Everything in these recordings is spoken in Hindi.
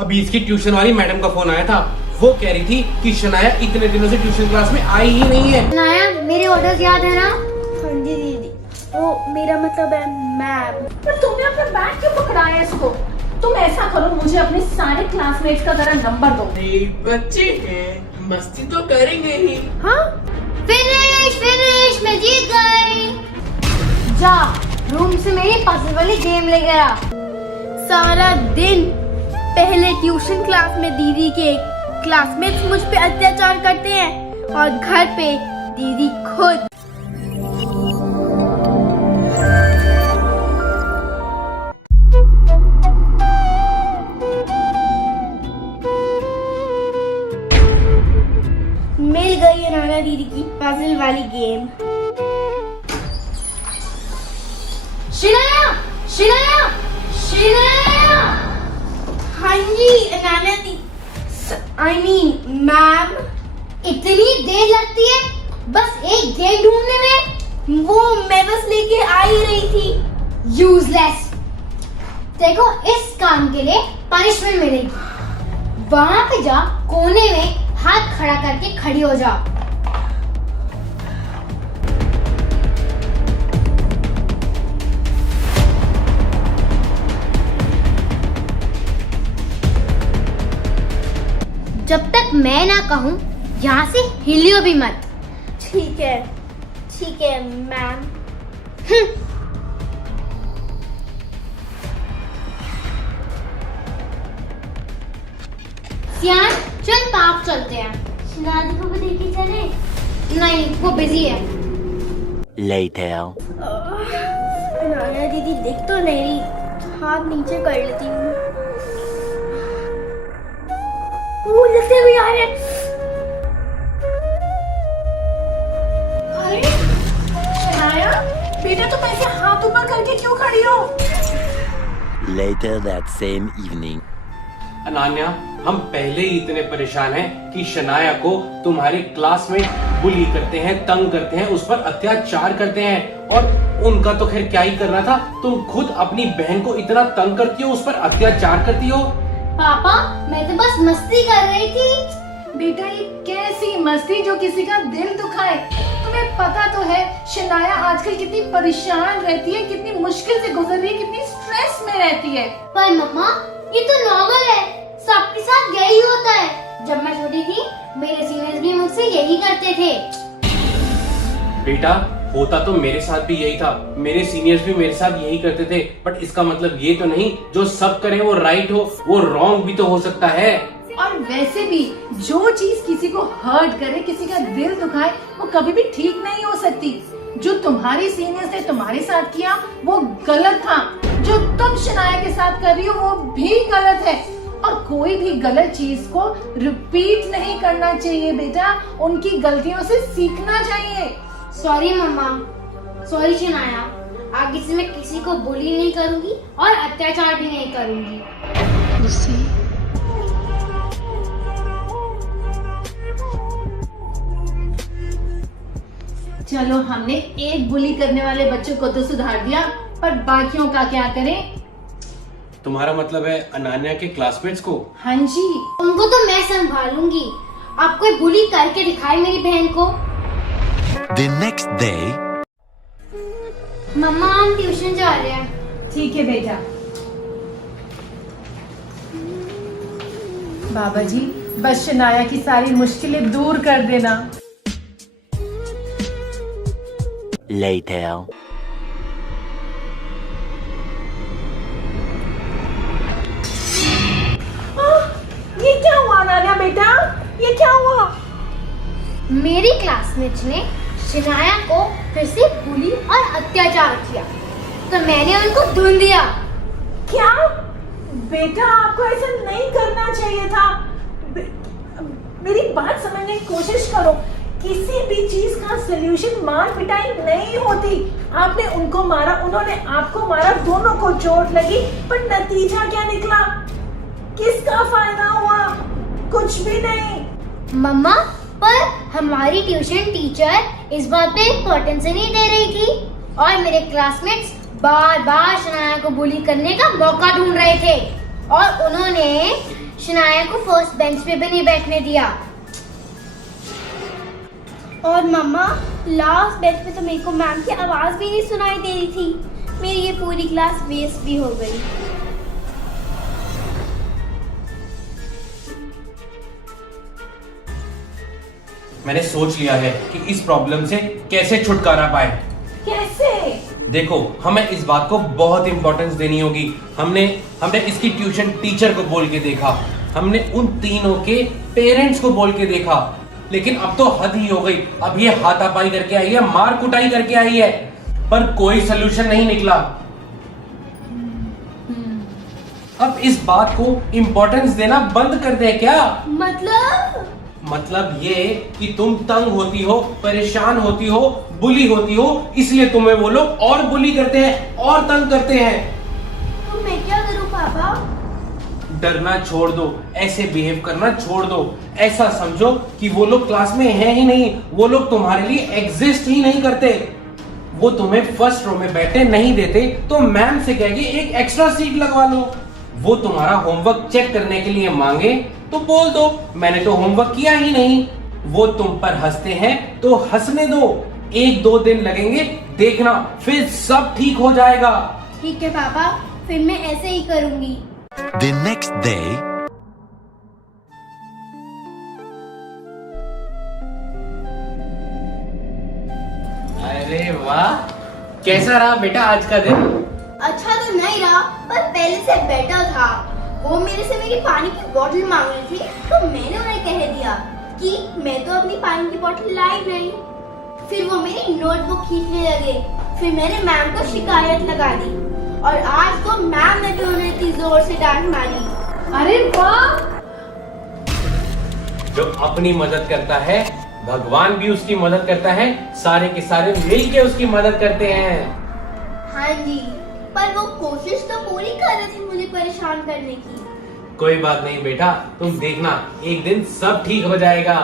अभी इसकी ट्यूशन वाली मैडम का फोन आया था। वो कह रही थी कि शनाया इतने दिनों से ट्यूशन क्लास में आई ही नहीं है। शनाया, मेरे ऑर्डर्स याद है ना? हाँ जी दीदी, वो मेरा मतलब है मैम। पर तुमने अपना बैग क्यों पकड़ाया है इसको? तुम ऐसा करो, मुझे अपने सारे क्लासमेट्स का जरा नंबर दो। बच्चे हैं, मस्ती तो करेंगे ही। हाँ, फिनिश, मैं जीत गई। जा रूम से मेरी पसंद वाली गेम लेकर आ। सारा दिन पहले ट्यूशन क्लास में दीदी के क्लासमेट्स मुझ पे अत्याचार करते हैं और घर पे दीदी खुद। मिल गई है नाना दीदी की पजल वाली गेम। शनाया, शनाया, शनाया। हाँ जी नाना दी, आई मीन मैम। इतनी देर लगती है बस एक गेम ढूंढने में? वो मैं बस लेके आ ही रही थी। यूजलेस। देखो, इस काम के लिए पनिशमेंट मिलेगी। वहां पे जा, कोने में हाथ खड़ा करके खड़ी हो जा। जब तक मैं ना कहूं, यहाँ से हिलियो भी मत। ठीक है मैम। सियान, चल पार्क चलते हैं। शनादी को भी देखे चले? नहीं, वो बिजी है। Later. नाना दीदी देख तो नहीं रही, हाथ नीचे कर लेती हूँ। वो लगते हुए आ रहे। अरे शनाया, बेटा तुम ऐसे हाथ ऊपर करके क्यों खड़ी हो? Later that same evening. Ananya, हम पहले ही इतने परेशान हैं कि शनाया को तुम्हारे क्लासमेट बुली करते हैं, तंग करते हैं, उस पर अत्याचार करते हैं। और उनका तो खैर क्या ही करना था, तुम खुद अपनी बहन को इतना तंग करती हो, उस पर अत्याचार करती हो। पापा, मैं तो बस मस्ती कर रही थी। बेटा ये कैसी मस्ती जो किसी का दिल दुखाए? तुम्हें पता तो है शनाया आजकल कितनी परेशान रहती है, कितनी मुश्किल से गुजर रही है, कितनी स्ट्रेस में रहती है। पर मम्मा, ये तो नॉर्मल है, सबके साथ यही होता है। जब मैं छोटी थी, मेरे सीनियर्स भी मुझसे यही करते थे। बेटा, होता तो मेरे साथ भी यही था, मेरे सीनियर्स भी मेरे साथ यही करते थे। बट इसका मतलब ये तो नहीं जो सब करे वो राइट हो, वो रॉन्ग भी तो हो सकता है। और वैसे भी जो चीज किसी को हर्ट करे, किसी का दिल दुखाए, वो कभी भी ठीक नहीं हो सकती। जो तुम्हारी सीनियर्स ने तुम्हारे साथ किया वो गलत था, जो तुम शनाया के साथ कर रही हो वो भी गलत है। और कोई भी गलत चीज को रिपीट नहीं करना चाहिए बेटा, उनकी गलतियों से सीखना चाहिए। सॉरी मम्मा, सॉरी शनाया। आगे से मैं किसी को बुली नहीं करूंगी और अत्याचार भी नहीं करूंगी। चलो, हमने एक बुली करने वाले बच्चों को तो सुधार दिया, पर बाकियों का क्या करें? तुम्हारा मतलब है अनान्या के क्लासमेट्स को? हाँ जी, उनको तो मैं संभालूंगी। आप कोई बुली करके दिखाए मेरी बहन को। The next day. मम्मा, हम ट्यूशन जा रहे हैं। ठीक है बेटा। बाबा जी, बस शनाया की सारी मुश्किलें दूर कर देना। Later. ये क्या हुआ नाना बेटा? ये क्या हुआ? मेरी क्लासमेट्स ने शनाया को फिर से बुली और अत्याचार किया, तो मैंने उनको ढूंढ दिया। क्या? बेटा आपको ऐसा नहीं करना चाहिए था। मेरी बात समझने की कोशिश करो। किसी भी चीज का सलूशन मार पिटाई नहीं होती। आपने उनको मारा, उन्होंने आपको मारा, दोनों को चोट लगी, पर नतीजा क्या निकला? किसका फायदा हुआ? कुछ भी नहीं। मम्मा, पर हमारी ट्यूशन टीचर इस बात पे इम्पोर्टेंस नहीं दे रही थी और मेरे क्लासमेट्स बार बार शनाया को बुली करने का मौका ढूंढ रहे थे। और उन्होंने शनाया को फर्स्ट बेंच पे भी नहीं बैठने दिया। और मम्मा, लास्ट बेंच पे तो मेरे को मैम की आवाज भी नहीं सुनाई दे रही थी। मेरी ये पूरी क्लास वेस्ट भी हो गई। मैंने सोच लिया है कि इस प्रॉब्लम से कैसे छुटकारा पाए। कैसे? देखो, हमें इस बात को बहुत इंपॉर्टेंस देनी होगी। हमने इसकी ट्यूशन टीचर को बोल के देखा, हमने उन तीनों के पेरेंट्स को बोल के देखा, लेकिन अब तो हद ही हो गई। अब ये हाथापाई करके आई है, मार कुटाई करके आई है, पर कोई सोल्यूशन नहीं निकला। अब इस बात को इंपॉर्टेंस देना बंद कर दे क्या? मतलब ये कि तुम तंग होती हो, परेशान होती हो, बुली होती हो, इसलिए तुम्हें वो लोग और बुली करते हैं और तंग करते हैं। तो मैं क्या करूं पापा? डरना छोड़ दो, ऐसे बिहेव करना छोड़ दो। ऐसा समझो कि वो लोग क्लास में हैं ही नहीं, वो लोग तुम्हारे लिए एग्जिस्ट ही नहीं करते। वो तुम्हें फर्स्ट रो में बैठे नहीं देते तो मैम से कह के एक एक्स्ट्रा सीट लगवा लो। वो तुम्हारा होमवर्क चेक करने के लिए मांगे तो बोल दो मैंने तो होमवर्क किया ही नहीं। वो तुम पर हंसते हैं तो हंसने दो, 1-2 दिन लगेंगे, देखना फिर सब ठीक हो जाएगा। ठीक है पापा, फिर मैं ऐसे ही करूंगी। The next day, अरे वाह, कैसा रहा बेटा आज का दिन? अच्छा तो नहीं रहा, पर पहले से बेटर था। वो मेरे से मेरी पानी की बोतल मांग रही थी, तो मैंने उन्हें कह दिया कि मैं तो अपनी पानी की बोतल लाई नहीं। फिर वो मेरी नोटबुक खींचने लगे, फिर मैंने मैम को शिकायत लगा दी, और आज तो मैम ने भी उन्हें इतनी जोर से डांट मारी। अरे वाह! जो अपनी मदद करता है, भगवान भी उसकी मदद करता है, सारे के सारे मिल के उसकी मदद करते हैं। हाँ जी, पर वो कोशिश तो पूरी कर रहे थे मुझे परेशान करने की। कोई बात नहीं बेटा, तुम देखना एक दिन सब ठीक हो जाएगा।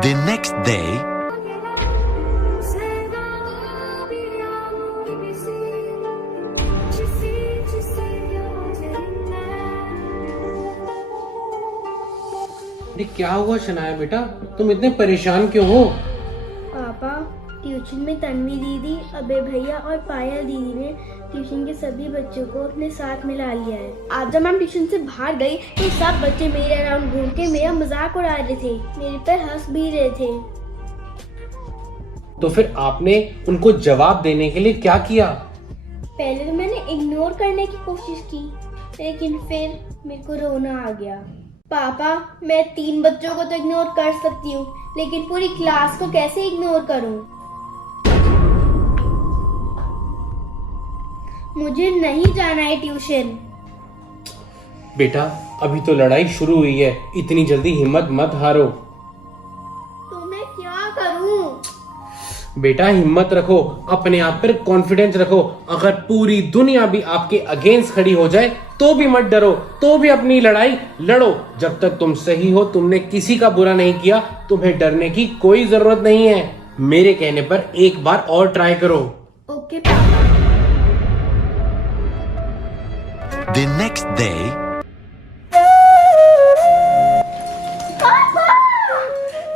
the next day, ये क्या हुआ शनाया बेटा, तुम इतने परेशान क्यों हो? पापा, ट्यूशन में तन्वी दीदी, अबे भैया और पायल दीदी ने ट्यूशन के सभी बच्चों को अपने साथ मिला लिया है। आज जब मैं ट्यूशन से बाहर गई तो सब बच्चे मेरे अराउंड घूम के मेरा मजाक उड़ा रहे थे, मेरे पर हंस भी रहे थे। तो फिर आपने उनको जवाब देने के लिए क्या किया? पहले तो मैंने इग्नोर करने की कोशिश की, लेकिन फिर मेरे को रोना आ गया। पापा, मैं 3 बच्चों को तो इग्नोर कर सकती हूँ, लेकिन पूरी क्लास को कैसे इग्नोर करूँ? मुझे नहीं जाना है ट्यूशन। बेटा, अभी तो लड़ाई शुरू हुई है, इतनी जल्दी हिम्मत मत हारो। तो मैं क्या करूँ? बेटा हिम्मत रखो, अपने आप पर कॉन्फिडेंस रखो। अगर पूरी दुनिया भी आपके अगेंस्ट खड़ी हो जाए तो भी मत डरो, तो भी अपनी लड़ाई लड़ो। जब तक तुम सही हो, तुमने किसी का बुरा नहीं किया, तुम्हें डरने की कोई जरूरत नहीं है। मेरे कहने पर एक बार और ट्राई करो। ओके पापा। the next day,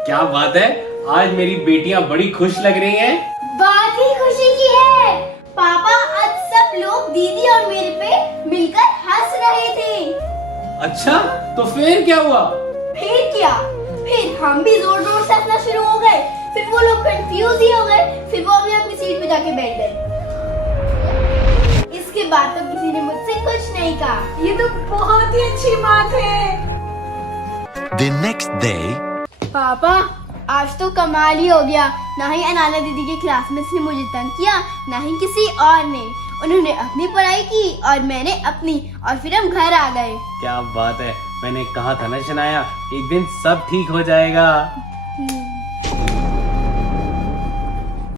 क्या बात है, आज मेरी बेटियां बड़ी खुश लग रही हैं। बात ही खुशी की है। पापा, आज सब लोग दीदी और मेरे पे मिलकर हंस रहे थे। अच्छा, तो फिर क्या हुआ? फिर क्या? फिर हम भी जोर जोर से हंसना शुरू हो गए। फिर वो लोग कंफ्यूज ही हो गए, फिर वो अपनी अपनी सीट पे जाके बैठ गए। इसके बाद तो किसी ने मुझसे कुछ नहीं कहा। ये तो बहुत ही अच्छी बात है। the next day, पापा, आज तो कमाल ही हो गया। ना ही अनाना दीदी के क्लासमेट्स ने मुझे तंग किया, ना ही किसी और ने। उन्होंने अपनी पढ़ाई की और मैंने अपनी, और फिर हम घर आ गए। क्या बात है, मैंने कहा था ना शनाया, एक दिन सब ठीक हो जाएगा।